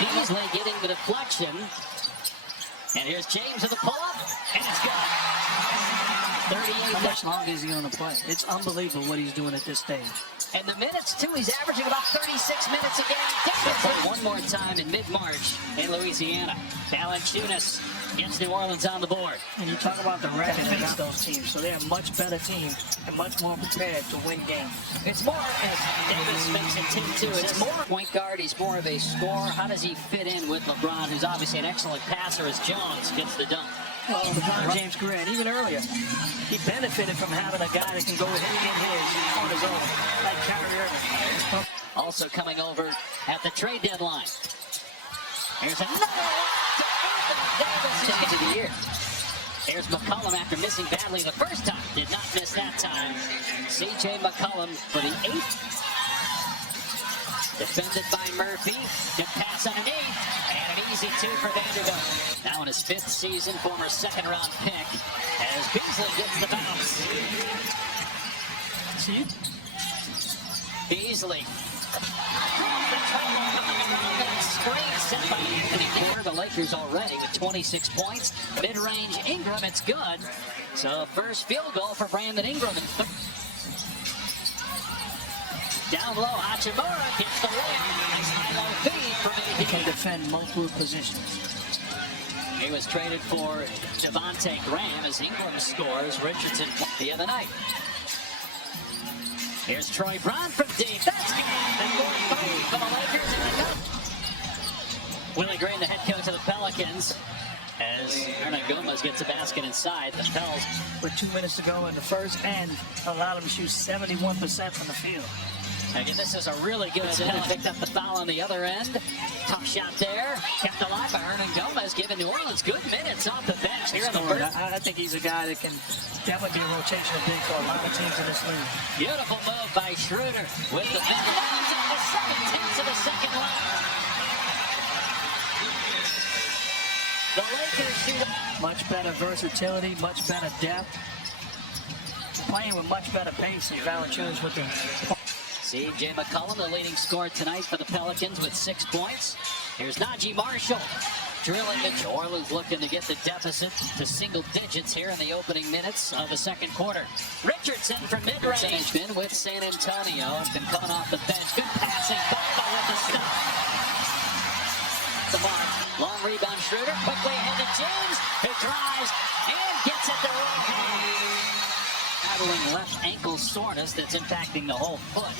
Beasley getting the deflection. And here's James with the pull-up, and it's good. 38. How much longer is he going to play? It's unbelievable what he's doing at this stage. And the minutes, too, he's averaging about 36 minutes a game. One more time in mid-March in Louisiana. Valanciunas gets New Orleans on the board. And you talk about the record against those teams, so they're a much better team and much more prepared to win games. It's more, as Davis makes it team two, it's more point guard, he's more of a scorer. How does he fit in with LeBron, who's obviously an excellent passer, as Jones gets the dunk? Well, LeBron James' career, and even earlier, he benefited from having a guy that can go ahead and get his on his own, like Kyrie Irving. Also coming over at the trade deadline. Here's another one to Davis to end of the year. Here's McCollum after missing badly the first time. Did not miss that time. C.J. McCollum for the 8th. Defended by Murphy. Good pass underneath. And an easy 2 for Vanderbilt. Now in his 5th season, former 2nd-round pick. As Beasley gets the bounce. See? Beasley. Screen set by Anthony Porter. The Lakers already with 26 points. Mid-range Ingram, it's good. So first field goal for Brandon Ingram. Down low, Hachimura gets the win. Nice high-low feed for He can defend multiple positions. He was traded for Javonte Graham as Ingram scores. Richardson the other night. Here's Troy Brown from deep. That's good. And more 3 for the Lakers in the cup. Willie Green, the head coach of the Pelicans, as Hernan Gomez gets a basket inside the Pels. With 2 minutes to go in the first, and allowed him to shoot 71% from the field. Again, this is a really good penalty. Picked up the foul on the other end. Tough shot there. Kept alive by Hernan Gomez, giving New Orleans good minutes off the bench here in the first. I think he's a guy that can definitely be a rotational big for a lot of teams in this league. Beautiful move by Schroeder with the finger. The 17th of the second round. The Lakers shoot. Much better versatility, much better depth. Playing with much better pace than Valanciunas with the... C.J. McCollum, the leading scorer tonight for the Pelicans with 6 points. Here's Najee Marshall drilling the New Orleans, looking to get the deficit to single digits here in the opening minutes of the second quarter. Richardson from mid-range been with San Antonio. Has been coming off the bench. Good passing. Bamba with the stop. The mark. Long rebound. Schroeder quickly ahead to James, who drives and gets it to right. Battling left ankle soreness that's impacting the whole foot.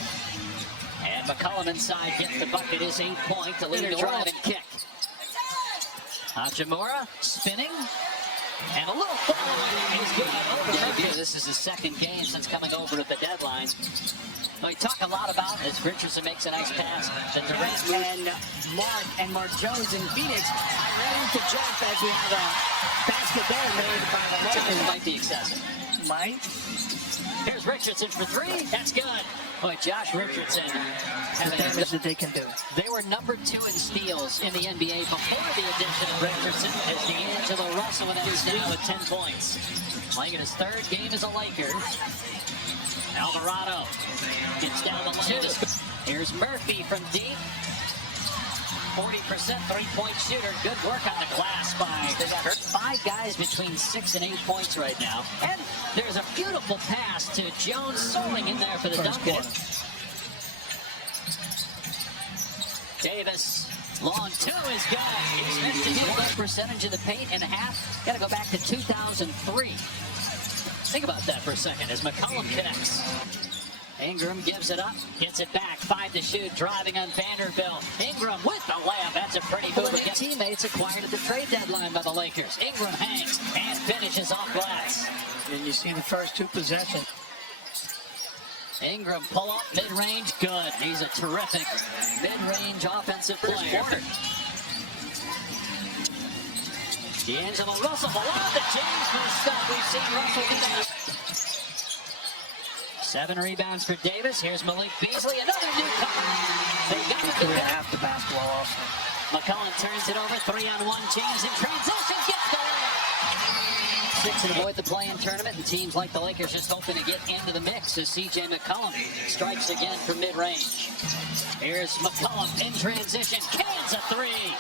And McCollum inside gets the bucket, his 8-point to lead New Orleans kick. Hachimura spinning. And a little follow is good over. This is his 2nd game since coming over at the deadline. We talk a lot about, as Richardson makes a nice pass, the direct and Mark Jones in Phoenix ready to jump as we have a basket there made by the Lakers. Might be excessive. Might. Here's Richardson for 3. That's good. Boy, Josh Richardson. The damage that they can do. They were number 2 in steals in the NBA before the addition of Richardson. As D'Angelo Russell with now with 10 points. Playing in his 3rd game as a Laker. Alvarado gets down the 2. Here's Murphy from deep. 40% 3-point shooter. Good work on the glass by 5 guys between 6 and 8 points right now. And there's a beautiful pass to Jones, soaring in there for the dunk. Davis, long 2 is good. He's missed his 1 percentage of the paint in half. Got to go back to 2003. Think about that for a second as McCollum connects. Ingram gives it up, gets it back, 5 to shoot, driving on Vanderbilt. Ingram with the layup, that's a pretty move. Teammates acquired at the trade deadline by the Lakers. Ingram hangs and finishes off glass. And you see the first 2 possessions. Ingram pull up, mid-range, good. He's a terrific mid-range offensive player. D'Angelo Russell below the James for stuff. We've seen Russell do that. 7 rebounds for Davis. Here's Malik Beasley, another newcomer. They got it. Career half the basketball also. McCollum turns it over, 3-on-1. James in transition, gets the layup. 6 and avoid the play-in tournament, and teams like the Lakers just hoping to get into the mix as C.J. McCollum strikes again from mid-range. Here's McCollum in transition, cans a three.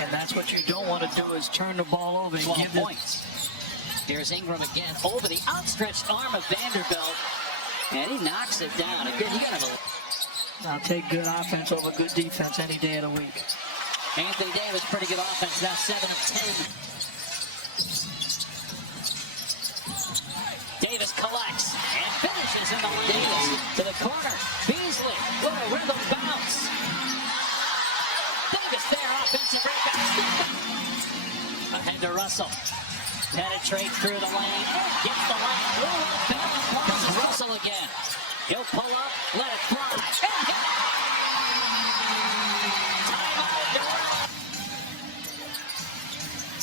And that's what you don't want to do, is turn the ball over and 12 give points. Here's Ingram again over the outstretched arm of Vanderbilt, and he knocks it down. Again, you got to. I'll take good offense over good defense any day of the week. Anthony Davis, pretty good offense, now 7 of 10. Davis collects and finishes in the lane. Davis to the corner. Beasley with a rhythm bounce. Davis there, offensive rebound. Ahead to Russell. Penetrate through the lane. Gets the lane. Russell again. He'll pull up, let it fly.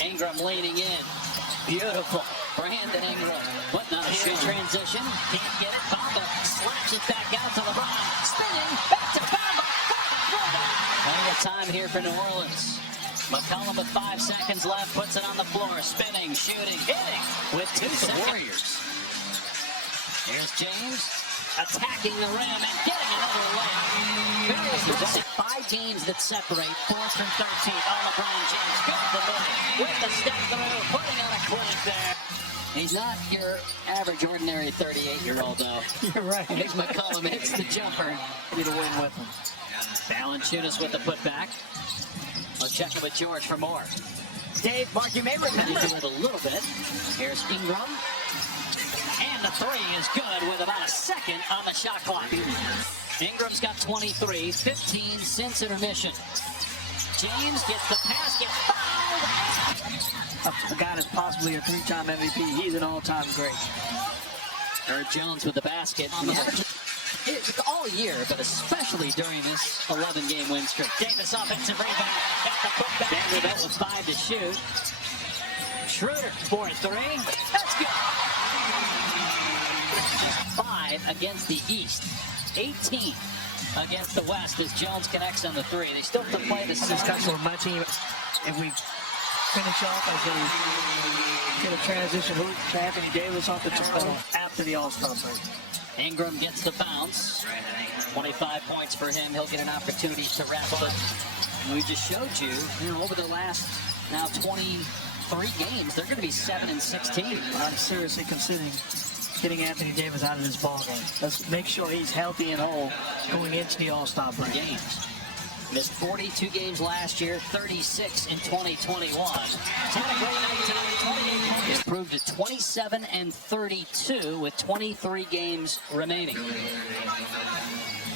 Ingram leaning in. Beautiful. Brandon Ingram putting on a good transition. Can't get it. Bamba slaps it back out to LeBron. Spinning. Back to Bamba. Plenty of time here for New Orleans. McCollum with 5 seconds left. Puts it on the floor. Spinning, shooting, hitting with 2 seconds. Warriors. Here's James. Attacking the rim and getting another layup. Very impressive. 5 games that separate. 4th from 13. Oh, LeBron James goes the middle with the step through, putting on a clinic there. He's not your average, ordinary 38-year-old, though. You're right. Here's McCollum, hits the jumper. Need to win with him. Valanciunas with the putback. I'll check it with George for more. Dave, Mark, you may remember it a little bit. Here's Ingram. And the three is good with about a second on the shot clock. Ingram's got 23, 15 since intermission. James gets the pass, gets fouled. a guy that's possibly a 3-time MVP. He's an all-time great. Herb Jones with the basket. All year, but especially during this 11-game win streak. Davis offensive rebound at the putback. Vanderbilt with 5 to shoot. Schroeder for 3. That's good. 5 against the East. 18 against the West as Jones connects on the 3. They still have to play the discussion with my team. If we finish off as a get a transition hoop to Anthony Davis off the top after the All-Star break. Ingram gets the bounce. 25 points for him. He'll get an opportunity to wrap up. We just showed you, over the last now 23 games, they're going to be 7 and 16. I'm seriously considering getting Anthony Davis out of this ball game. Let's make sure he's healthy and whole going into the All-Star break. Games. Missed 42 games last year, 36 in 2021. Had a great 28 points. Improved to 27 and 32 with 23 games remaining.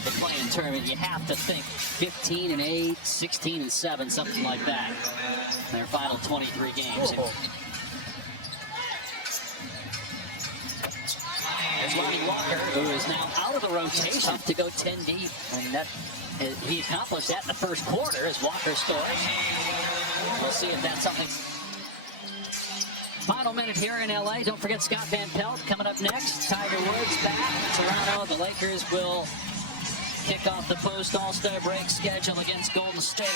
The play-in tournament, you have to think 15 and 8, 16 and 7, something like that. Their final 23 games. There's Lonnie Walker, who is now out of the rotation to go 10 deep. He accomplished that in the first quarter as Walker scores. We'll see if that's something. Final minute here in LA. Don't forget Scott Van Pelt coming up next. Tiger Woods back. Toronto, the Lakers will kick off the post-All-Star break schedule against Golden State.